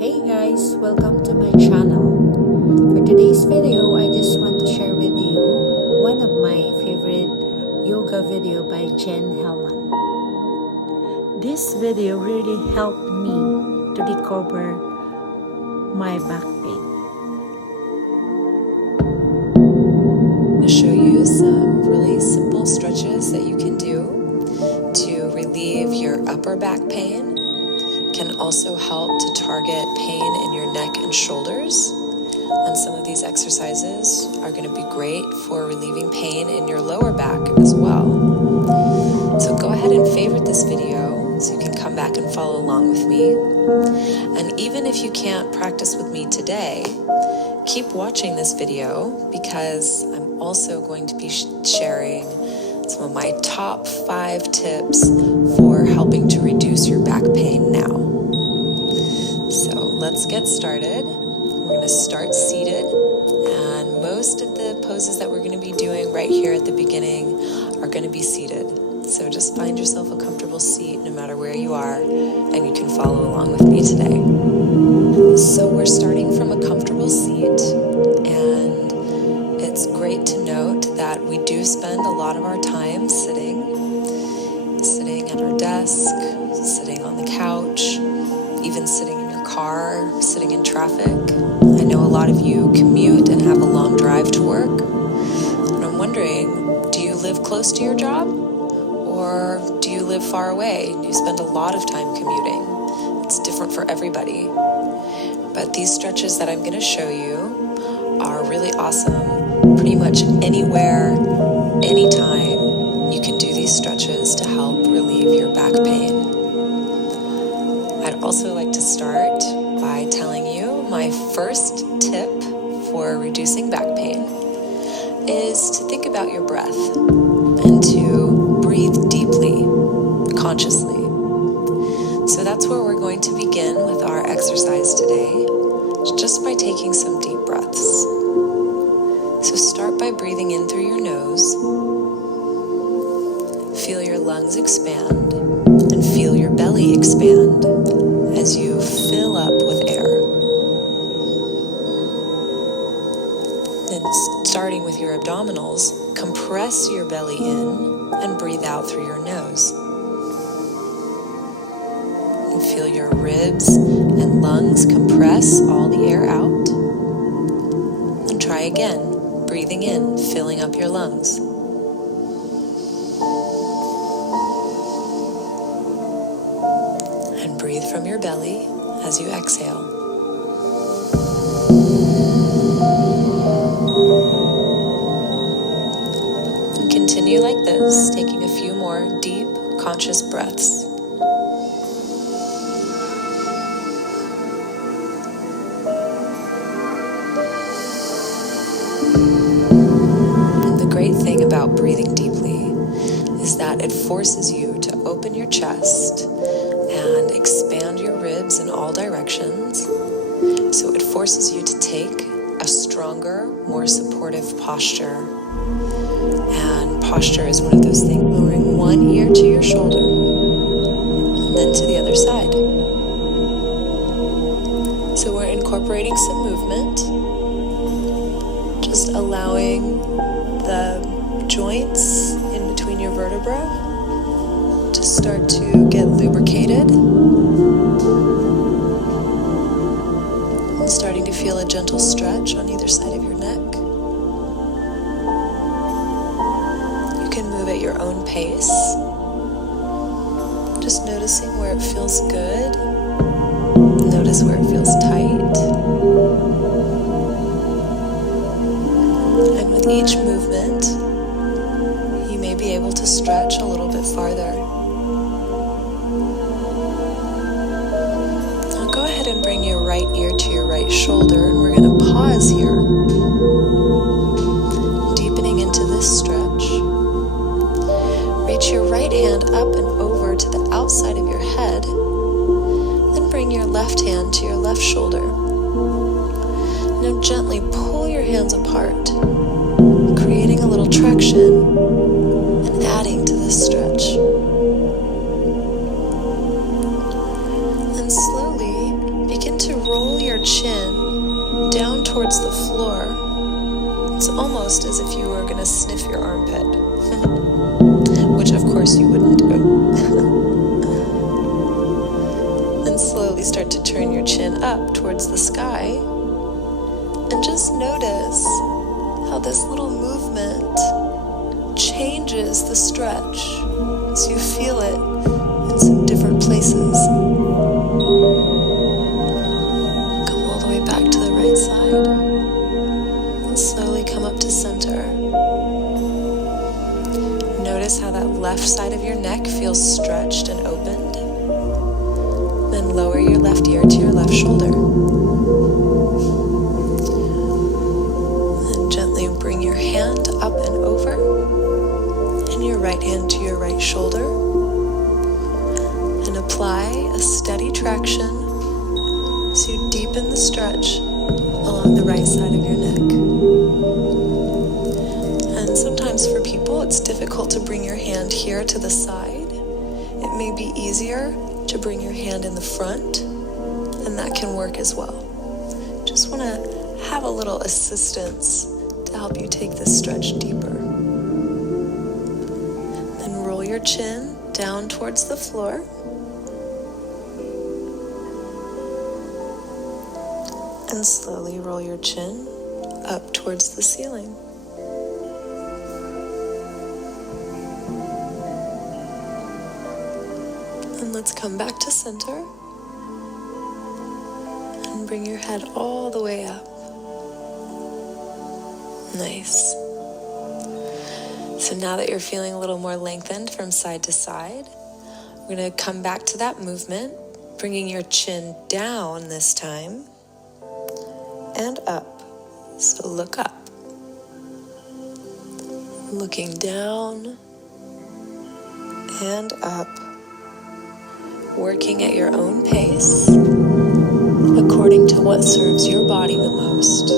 Hey guys, welcome to my channel. For today's video, I just want to share with you one of my favorite yoga video by Jen Hellman. This video really helped me to recover my back pain. To show you some really simple stretches that you can do to relieve your upper back pain. Can also help to target pain in your neck and shoulders. And some of these exercises are going to be great for relieving pain in your lower back as well. So go ahead and favorite this video so you can come back and follow along with me. And even if you can't practice with me today, keep watching this video because I'm also going to be sharing some of my top 5 tips for helping to reduce your back pain now. So let's get started. We're going to start seated, and most of the poses that we're going to be doing right here at the beginning are going to be seated. So just find yourself a comfortable seat no matter where you are, and you can follow along with me today. So we're starting from a comfortable seat, and it's great to note that we do spend a lot of our time sitting at our desk, sitting on the couch, even sitting in your car, sitting in traffic. I know a lot of you commute and have a long drive to work. And I'm wondering, do you live close to your job? Or do you live far away? Do you spend a lot of time commuting? It's different for everybody. But these stretches that I'm going to show you are really awesome. Pretty much anywhere, anytime, you can do these stretches to help relieve your back pain. I'd also like to start by telling you my first tip for reducing back pain is to think about your breath and to breathe deeply, consciously. So that's where we're going to begin with our exercise today, just by taking some deep breaths. So start by breathing in through your nose. Feel your lungs expand and feel your belly expand as you fill up with air. Then starting with your abdominals, compress your belly in and breathe out through your nose. And feel your ribs and lungs compress all the air out. And try again, breathing in, filling up your lungs. And breathe from your belly as you exhale. And continue like this, taking a few more deep, conscious breaths. And the great thing about breathing deeply is that it forces you to open your chest and expand your ribs in all directions. So it forces you to take a stronger, more supportive posture. And posture is one of those things, lowering one ear to your shoulder and then to the other side. So we're incorporating some movement, just allowing the joints in between your vertebrae to start to get lubricated. And starting to feel a gentle stretch on either side of your neck. You can move at your own pace. Just noticing where it feels good. Notice where it feels tight. And with each movement, you may be able to stretch a little bit farther. Now go ahead and bring your right ear to your right shoulder, and we're going to pause here, deepening into this stretch. Reach your right hand up and over to the outside of your head, then bring your left hand to your left shoulder. Now gently pull your hands apart, creating a little traction and adding to this stretch. Then slowly begin to roll towards the floor. It's almost as if you were going to sniff your armpit, which of course you wouldn't do. Then slowly start to turn your chin up towards the sky, and just notice how this little movement changes the stretch as you feel it in some different places. Come all the way back to the right side and slowly come up to center. Notice how that left side of your neck feels stretched and opened. Then lower your left ear to your left shoulder. Then gently bring your hand up and over, and your right hand to your right shoulder. And apply a steady traction so you deepen the stretch along the right side of your neck. And sometimes for people it's difficult to bring your hand here to the side. It may be easier to bring your hand in the front, and that can work as well. Just want to have a little assistance to help you take this stretch deeper. Then roll your chin down towards the floor. And slowly roll your chin up towards the ceiling. And let's come back to center and bring your head all the way up. Nice. So now that you're feeling a little more lengthened from side to side, we're going to come back to that movement, bringing your chin down this time and up. So look up. Looking down and up. Working at your own pace, according to what serves your body the most.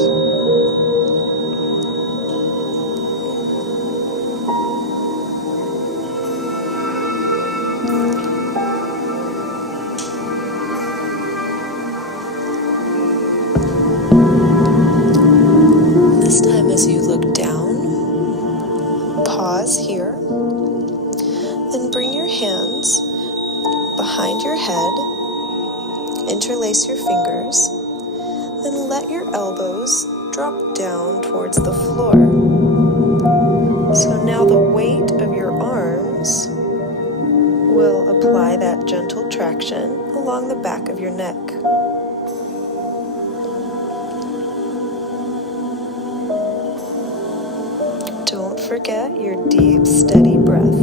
This time as you look down, pause here, then bring your hands behind your head, interlace your fingers, then let your elbows drop down towards the floor. So now the weight of your arms will apply that gentle traction along the back of your neck. Don't forget your deep, steady breath.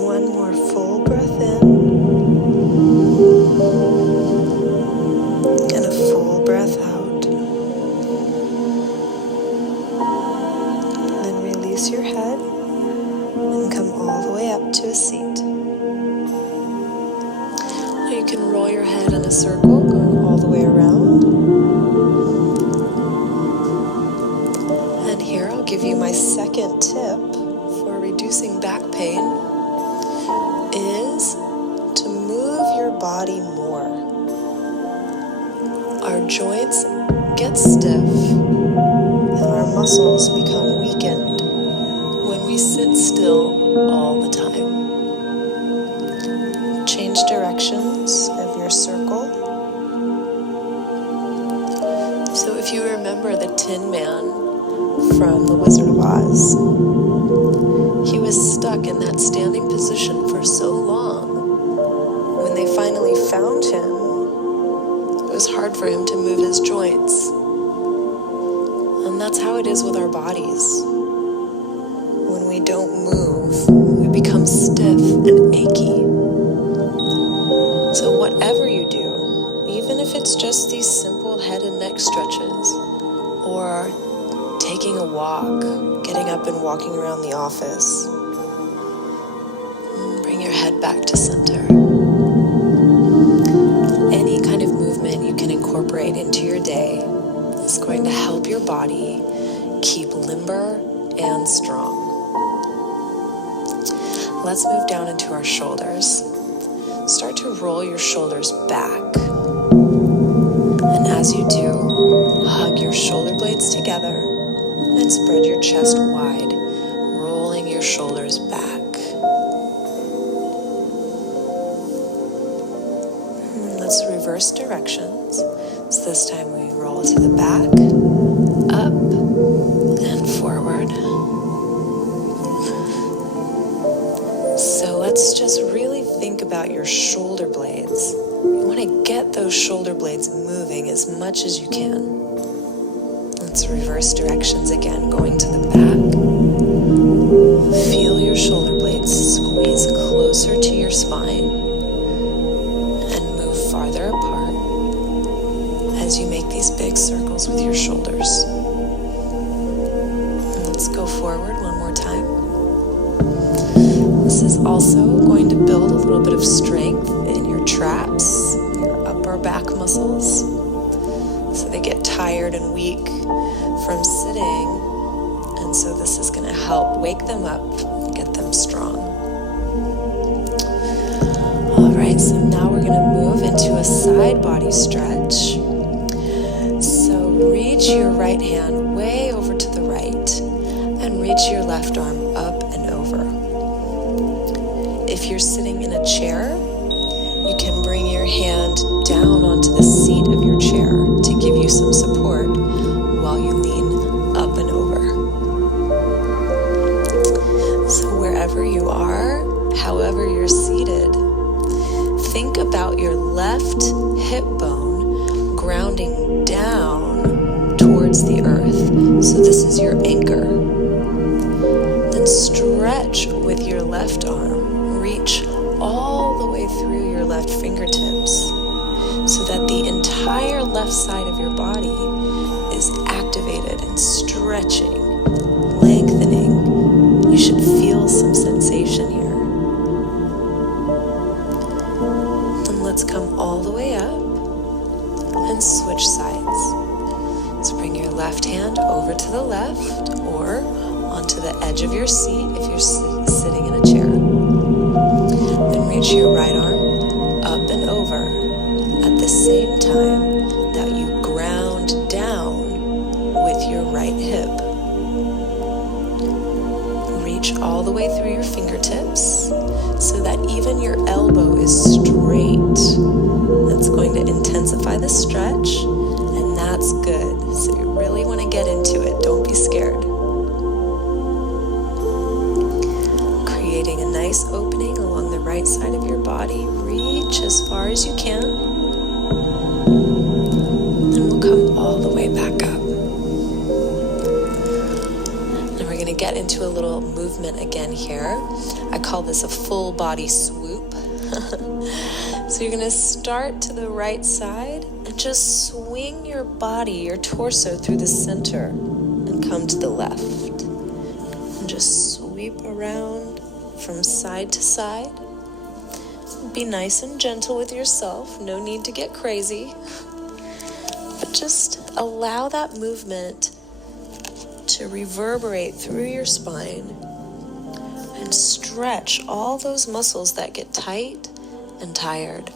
One more full breath in and a full breath out. Then release your head and come all the way up to a seat. Now you can roll your head in a circle going all the way around. And here I'll give you my second tip for reducing back pain. Is to move your body more. Our joints get stiff and our muscles become weakened when we sit still all the time. Change directions of your circle. So if you remember the Tin Man from The Wizard of Oz, he was stuck in that standing position for so long. When they finally found him, it was hard for him to move his joints. And that's how it is with our bodies. When we don't move, we become stiff and achy. So whatever you do, even if it's just these simple head and neck stretches, or taking a walk, getting up and walking around the office, bring your head back to center. Any kind of movement you can incorporate into your day is going to help your body keep limber and strong. Let's move down into our shoulders. Start to roll your shoulders back. And as you do, hug your shoulder blades together and spread your chest wide, rolling your shoulders back. And let's reverse directions. So this time we roll to the back, up, and forward. So let's just really think about your shoulder blades. You want to get those shoulder blades moving as much as you can. Let's reverse directions again, going to the back. Feel your shoulder blades squeeze closer to your spine and move farther apart as you make these big circles with your shoulders. And let's go forward one more time. This is also going to build a little bit of strength in your traps, your upper back muscles, so they get tired and weak from sitting, and so this is going to help wake them up, get them strong. All right, so now we're going to move into a side body stretch. So reach your right hand way over to the right and reach your left arm up and over. If you're sitting in a chair, you can bring your hand down onto the seat of your chair to give you some support while you lean up and over. So wherever you are, however you're seated, think about your left hip bone grounding down towards the earth. So this is your anchor. Then stretch with your left arm. Reach all the way through your left fingertips so that the entire left side of your body is activated and stretching, lengthening. You should feel some sensation here. Then let's come all the way up and switch sides. So bring your left hand over to the left or onto the edge of your seat if you're sitting in a chair. Then reach your right arm up and over at the same time that you ground down with your right hip. Reach all the way through your fingertips so that even your elbow is straight. That's going to intensify the stretch, and that's good. So you really want to get into it. Don't be scared. Creating a nice opening along the right side of your body. Reach as far as you can. Then we'll come all the way back up. And we're going to get into a little movement again here. I call this a full body swoop. So you're going to start to the right side and just swing your body, your torso through the center and come to the left. And just sweep around from side to side. Be nice and gentle with yourself. No need to get crazy. But just allow that movement to reverberate through your spine and stretch all those muscles that get tight and tired.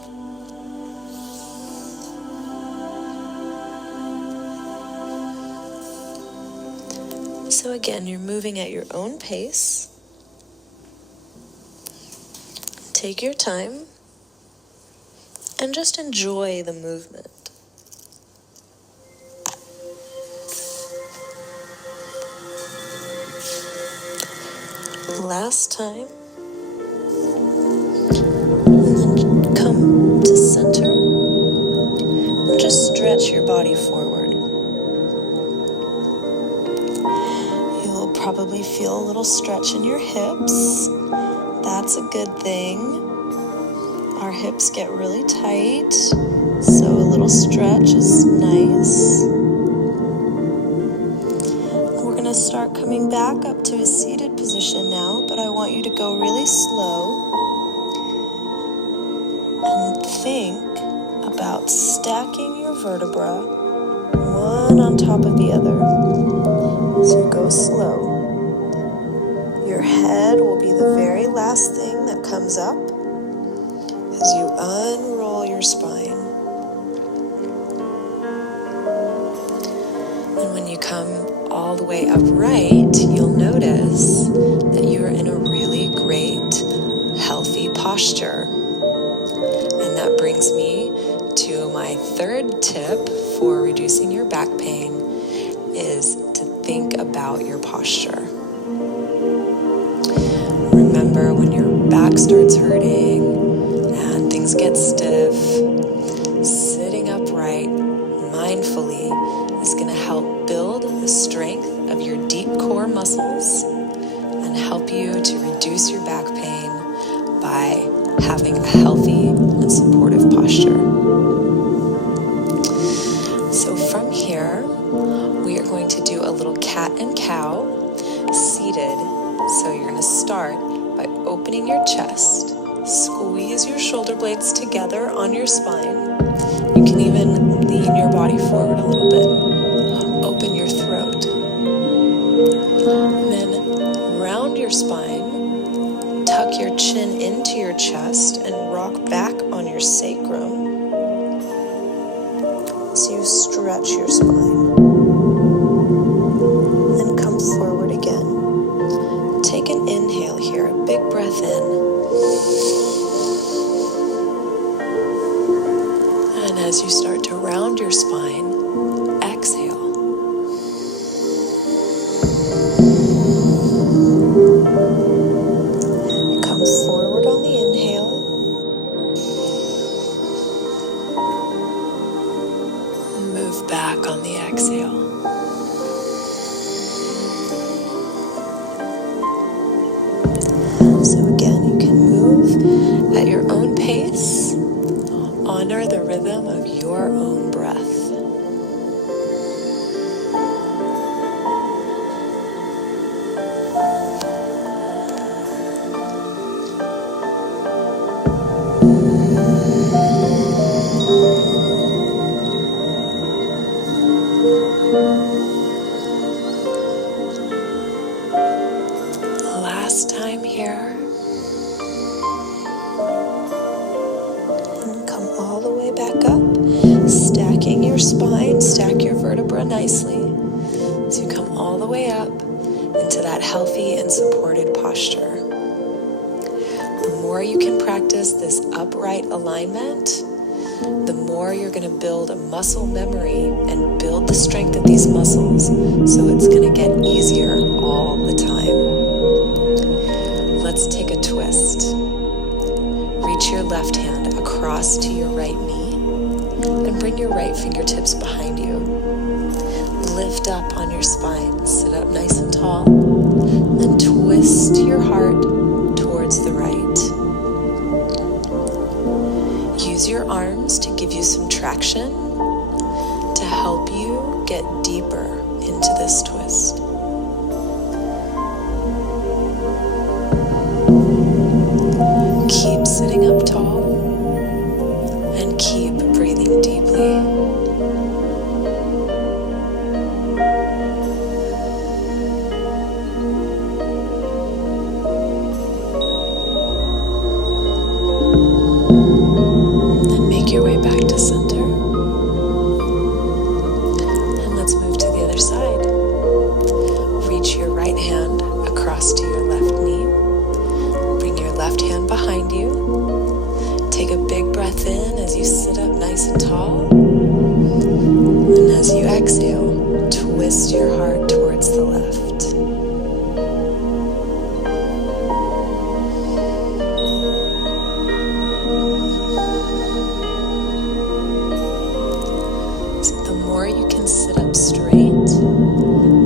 So again, you're moving at your own pace. Take your time and just enjoy the movement. Last time. And then come to center and just stretch your body forward. You'll probably feel a little stretch in your hips. That's a good thing. Our hips get really tight, so a little stretch is nice. We're going to start coming back up to a seated position now, but I want you to go really slow and think about stacking your vertebra one on top of the other. So go slow. Your head will be the very last thing that comes up as you unroll your spine. And when you come all the way upright, you'll notice that you're in a really great, healthy posture. And that brings me to my third tip for reducing your back pain is to think about your posture. Remember, when your back starts hurting and things get stiff, sitting upright mindfully is going to help build the strength of your deep core muscles and help you to reduce your back pain by having a healthy and supportive posture. So from here, we are going to do a little cat and cow seated. So you're going to start by opening your chest, squeeze your shoulder blades together on your spine. You can even lean your body forward a little bit. Open your throat. And then round your spine, tuck your chin into your chest and rock back on your sacrum as you stretch your spine. Then come forward again. Take an inhale here, a big breath in. And as you start to round your spine, exhale. Come forward on the inhale. Move back on the exhale. So again, you can move at your own pace. Honor the rhythm of your own breath. Last time here. And come all the way back up, stacking your spine, stack your vertebra nicely. So you come all the way up into that healthy and supported posture. The more you can practice this upright alignment, the more you're going to build a muscle memory and build the strength of these muscles, so it's going to get easier all the time. Let's take a twist. Reach your left hand across to your right knee and bring your right fingertips behind you. Lift up on your spine, sit up nice and tall, then twist your heart towards the right. Use your arms to give you some traction to help you get deeper into this twist. Keep sitting up tall and keep breathing deeply. And make your way back to center. And let's move to the other side. Reach your right hand across to your left knee. Bring your left hand behind you. Take a big breath in as you sit up nice and tall. And as you exhale, twist your heart towards the left. So the more you can sit up straight,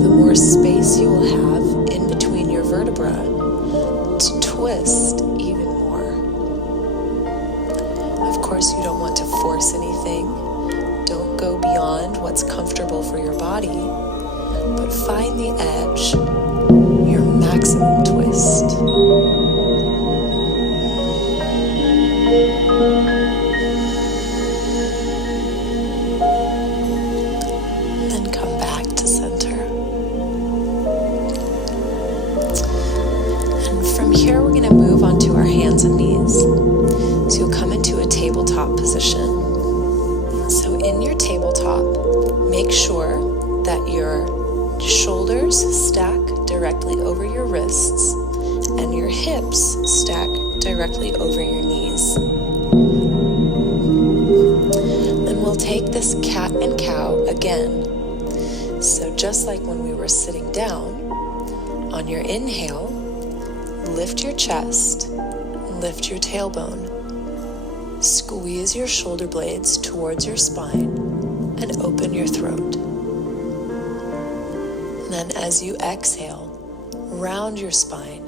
the more space you will have in between your vertebrae to twist even more. Of course, you don't want to force anything. Don't go beyond what's comfortable for your body, but find the edge, your maximum twist. Then come back. your tabletop, make sure that your shoulders stack directly over your wrists and your hips stack directly over your knees. Then we'll take this cat and cow again. So just like when we were sitting down, on your inhale, lift your chest, lift your tailbone, squeeze your shoulder blades towards your spine, and open your throat. And then as you exhale, round your spine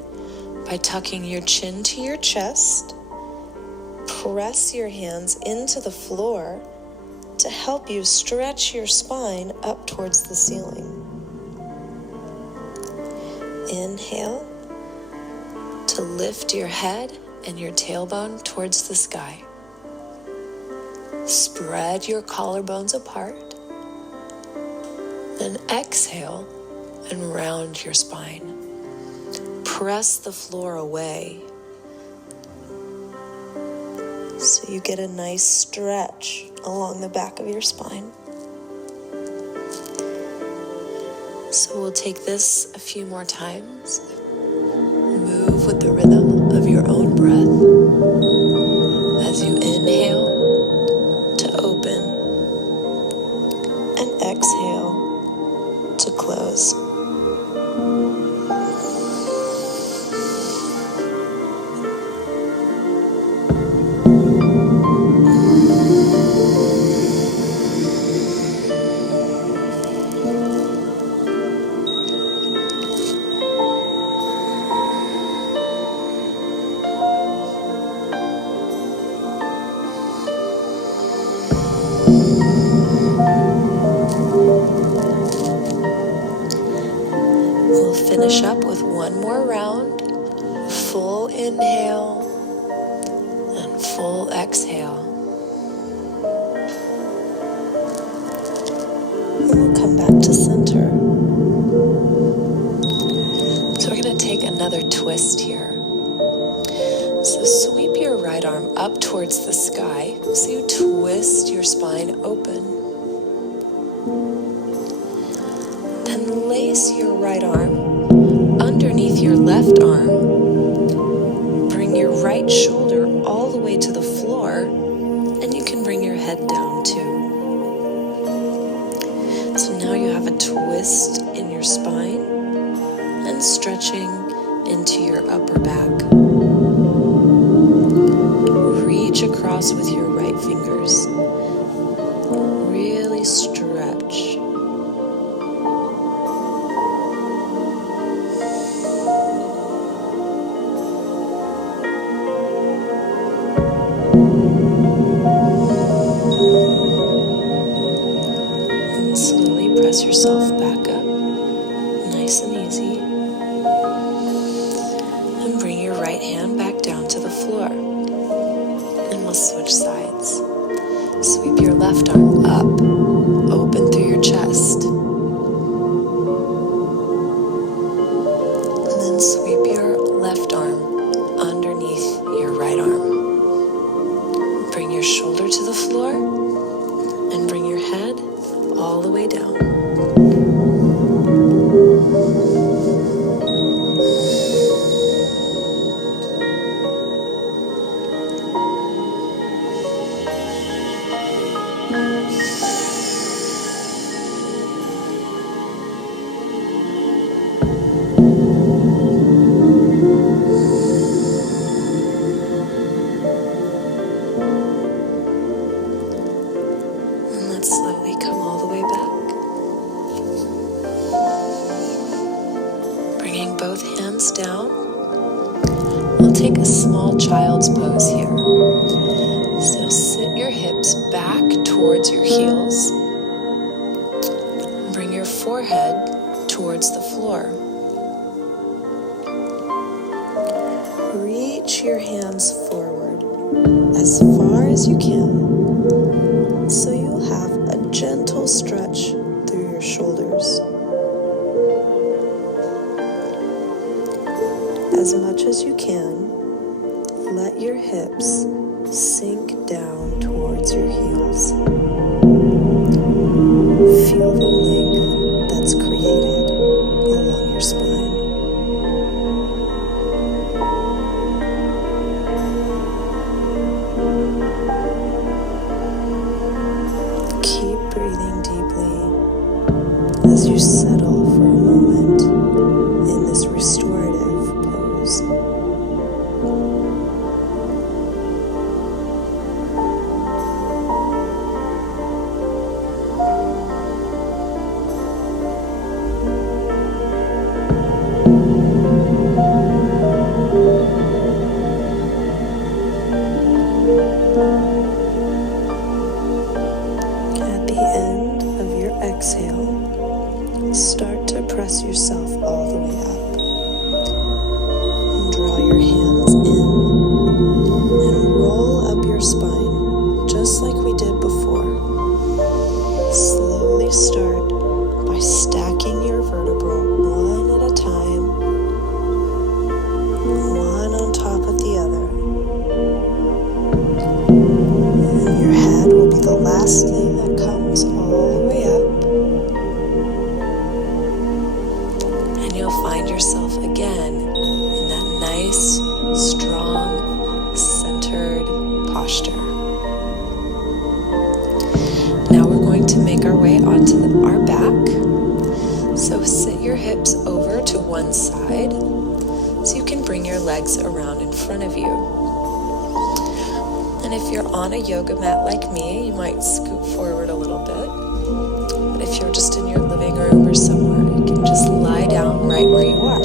by tucking your chin to your chest. Press your hands into the floor to help you stretch your spine up towards the ceiling. Inhale to lift your head and your tailbone towards the sky. Spread your collarbones apart. Then exhale and round your spine. Press the floor away so you get a nice stretch along the back of your spine. So we'll take this a few more times. Move with the rhythm of your own breath. As you inhale to open and exhale to close. We'll finish up with one more round, full inhale and full exhale. And we'll come back to center. So we're going to take another twist here. So sweep your right arm up towards the sky so you twist your spine open. Then lace your right arm underneath your left arm. Bring your right shoulder all the way to the floor, and you can bring your head down too. So now you have a twist in your spine and stretching into your upper back. Reach across with your right fingers. Really stretch. And slowly press yourself back up, nice and easy. And bring your right hand back down to the floor. And we'll switch sides. Sweep your left arm up, open through your chest. And then sweep your left arm underneath your right arm. Bring your shoulder to the floor and bring your head all the way down. And let's slowly come all the way back. Bringing both hands down. We'll take a small child's pose here. So sit your hips back towards your heels. Bring your forehead towards the floor. Reach your hands forward as far as you can so you'll have a gentle stretch through your shoulders. As much as you can, let your hips sink down towards your heels. breathing deeply as you settle for a moment in this restorative pose. At the end of your exhale, start to press yourself all the way up. And draw your hands in and roll up your spine, just like we did before. Slowly start by stacking your vertebrae one at a time, one on top of the other. And your head will be the last thing that comes all the way up. And you'll find yourself again in that nice, strong, centered posture. Now we're going to make our way onto our back. So sit your hips over to one side so you can bring your legs around in front of you. And if you're on a yoga mat like me, you might scoot forward a little bit. But if you're just in your living room or somewhere, you can just lie down right where you are.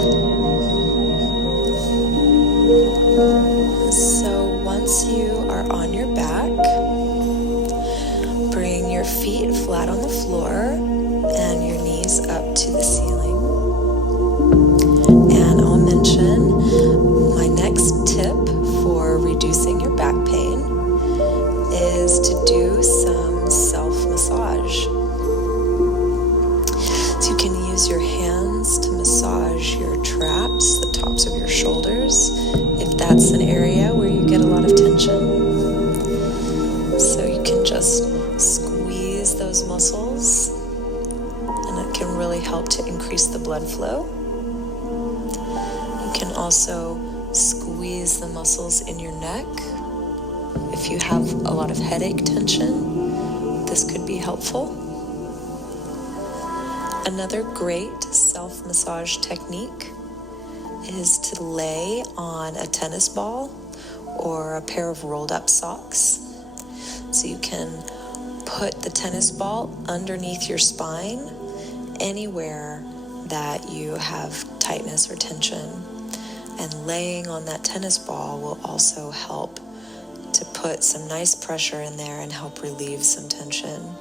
So once you are on your back, bring your feet flat on the floor and your knees up to the ceiling. And I'll mention my next tip for reducing your back pain is to do some self-massage. So you can use your hands to massage your traps, the tops of your shoulders, if that's an area where you get a lot of tension. So you can just squeeze those muscles, and it can really help to increase the blood flow. You can also squeeze the muscles in your neck. If you have a lot of headache tension, this could be helpful. Another great self-massage technique is to lay on a tennis ball or a pair of rolled up socks. So you can put the tennis ball underneath your spine, anywhere that you have tightness or tension. And laying on that tennis ball will also help to put some nice pressure in there and help relieve some tension.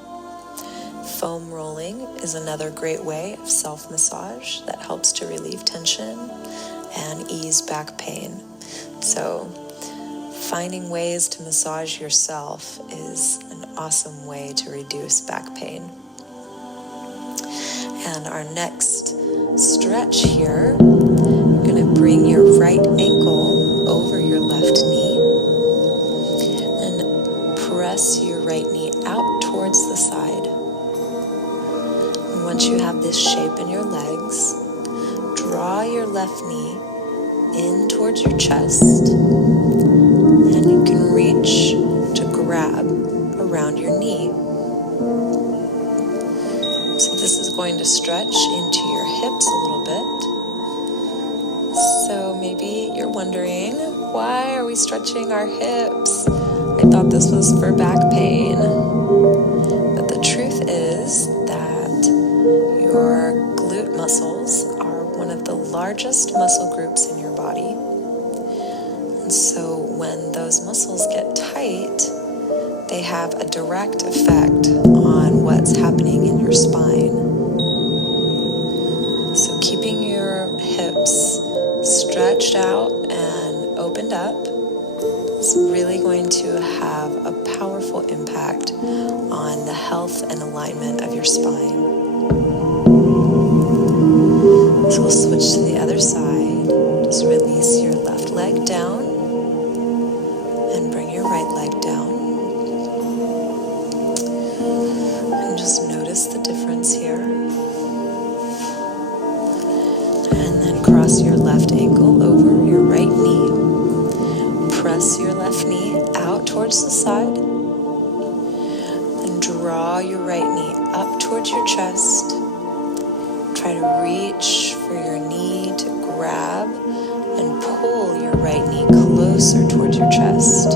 Foam rolling is another great way of self-massage that helps to relieve tension and ease back pain. So finding ways to massage yourself is an awesome way to reduce back pain. And our next stretch here, you're going to bring your right ankle over your left knee and press your right knee out towards the side. And once you have this shape in your legs, draw your left knee in towards your chest, and you can reach to grab around your knee. So this is going to stretch into your hips a little bit. So maybe you're wondering, why are we stretching our hips? I thought this was for back pain. But the truth is that your glute muscles are one of the largest muscle groups in your body. And so when those muscles get tight, they have a direct effect on what's happening in your spine. So keeping your hips stretched out and opened up is really going to have a powerful impact on the health and alignment of your spine. So we'll switch to the other side. Just release your left leg down and bring your right leg down. And just notice the difference here. And then cross your left ankle over your right knee. Press your left knee out towards the side. And draw your right knee up towards your chest. Try to reach for your knee to grab and pull your right knee closer towards your chest.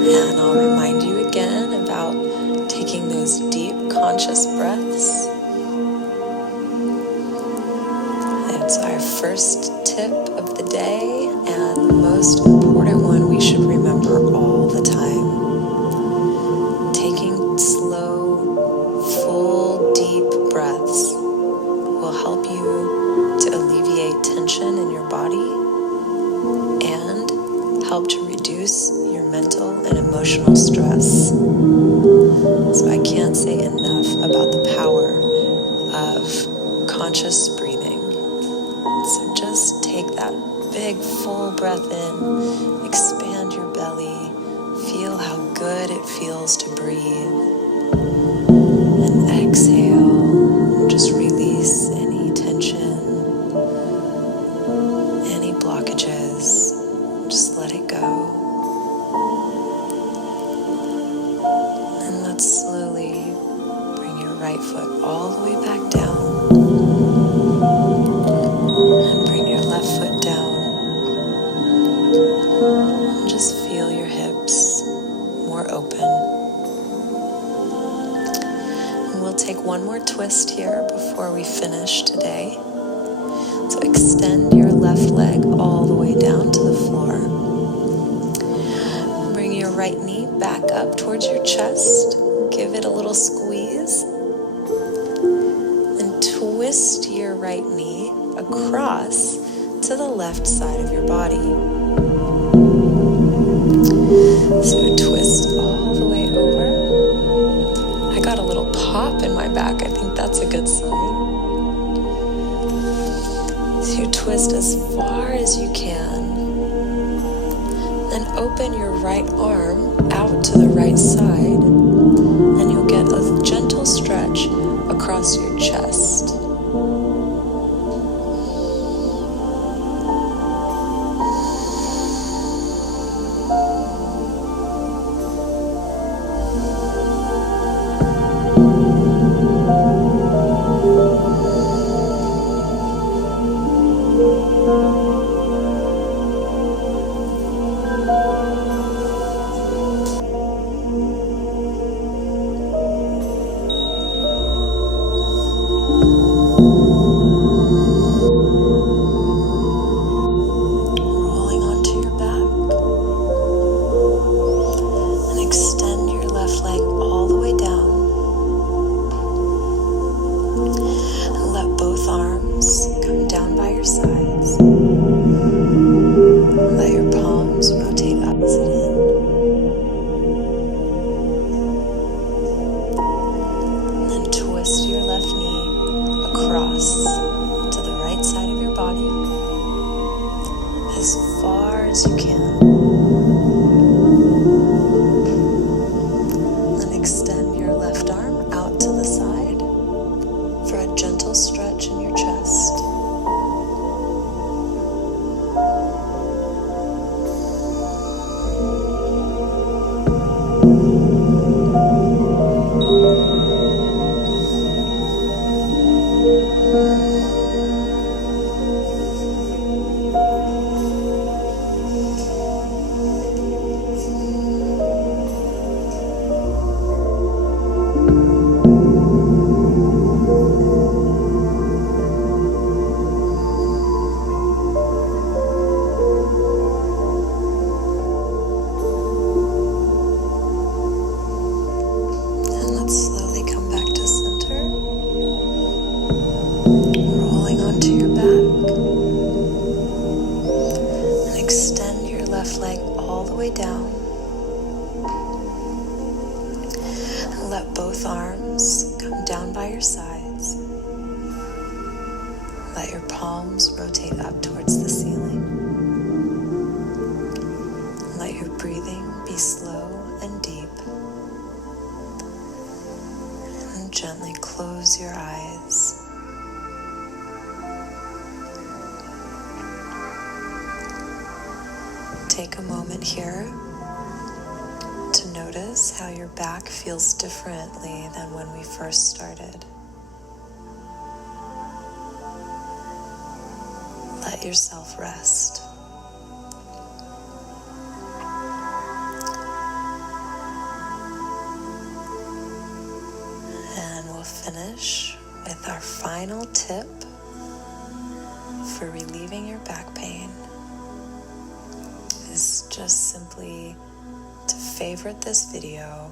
And I'll remind you again about taking those deep conscious breaths. It's our first tip of the day and the most important one we should remember all the time. Taking slow, full, deep breaths will help you to alleviate tension in your body and help to reduce your mental and emotional stress. So I can't say enough about the power of conscious breathing. So just take that big full breath in, expand your belly, feel how good it feels to breathe, and exhale, just release any tension, any blockages, just let it go. And let's slowly bring your right foot all the way back down. And bring your left foot down. And just feel your hips more open. And we'll take one more twist here before we finish today. So extend your left leg all the way down to the floor. Bring your right knee back up towards your chest. Give it a little squeeze. And twist your right knee across to the left side of your body. So twist all the way over. I got a little pop in my back. I think that's a good sign. So you twist as far as you can. Then open your right arm out to the right side, and you'll get a gentle stretch across your chest. Rolling onto your back, and extend your left leg all the way down, and let both arms come down by your sides. Let your palms rotate opposite in. And then twist your left knee across to the right side of your body as far as you can. Then extend your left arm out to the side for a gentle stretch in your chest. And let's slowly come back to center. Rolling onto your back. And extend your left leg all the way down. And let both arms come down by your sides. Let your palms rotate up towards the ceiling. Let your breathing be slow and deep. And gently close your eyes. Take a moment here to notice notice how your back feels differently than when we first started. Let yourself rest. And we'll finish with our final tip for relieving your back pain is just simply to favorite this video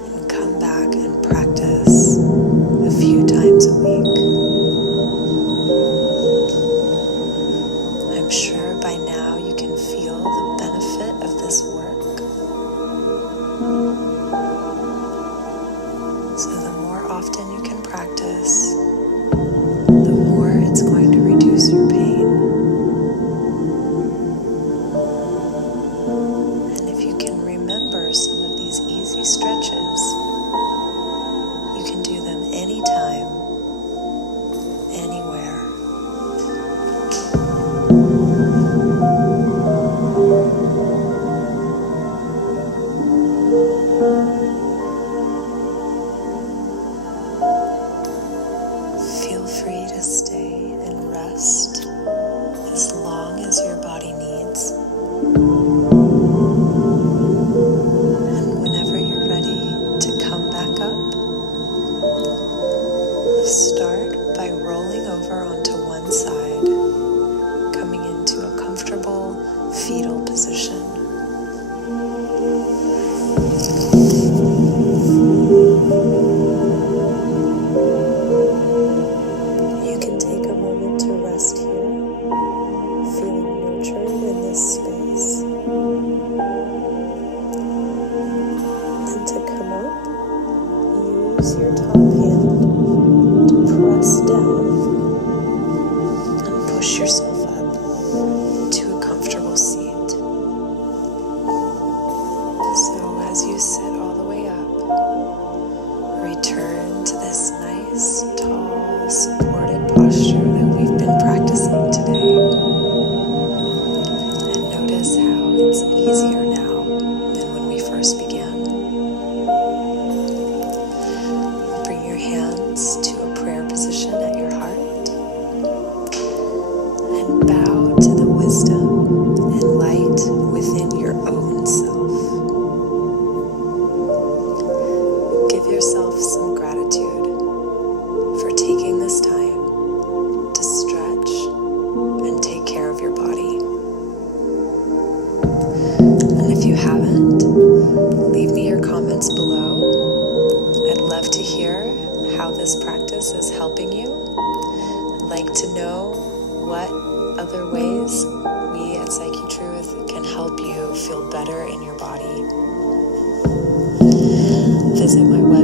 and come back and practice a few times a week. I'm sure by now you can feel the benefit of this work. So the more often you can practice, the more it's going to reduce your pain. And if you can remember some of these easy stretches, you can do them anytime, anywhere. Feel free to stay and rest as long as your body needs. And whenever you're ready to come back up, start by rolling over onto one side, coming into a comfortable fetal position. You can take a moment to rest here, feeling nurtured in this space. And to come up, use your top hand to press down and push yourself up to a comfortable seat. So as you sit all the way up, return to this nice, tall, supported posture that we've been practicing today. And notice how it's easier now than when we first began. Bring your hands to a prayer position at your heart and bow to the wisdom and light within your own self. Give yourself some gratitude for taking this time to stretch and take care of your body. And if you haven't, leave me your comments below. I'd love to hear how this practice is helping you. I'd like to know what other ways we at Psyche Truth can help you feel better in your body. Visit my website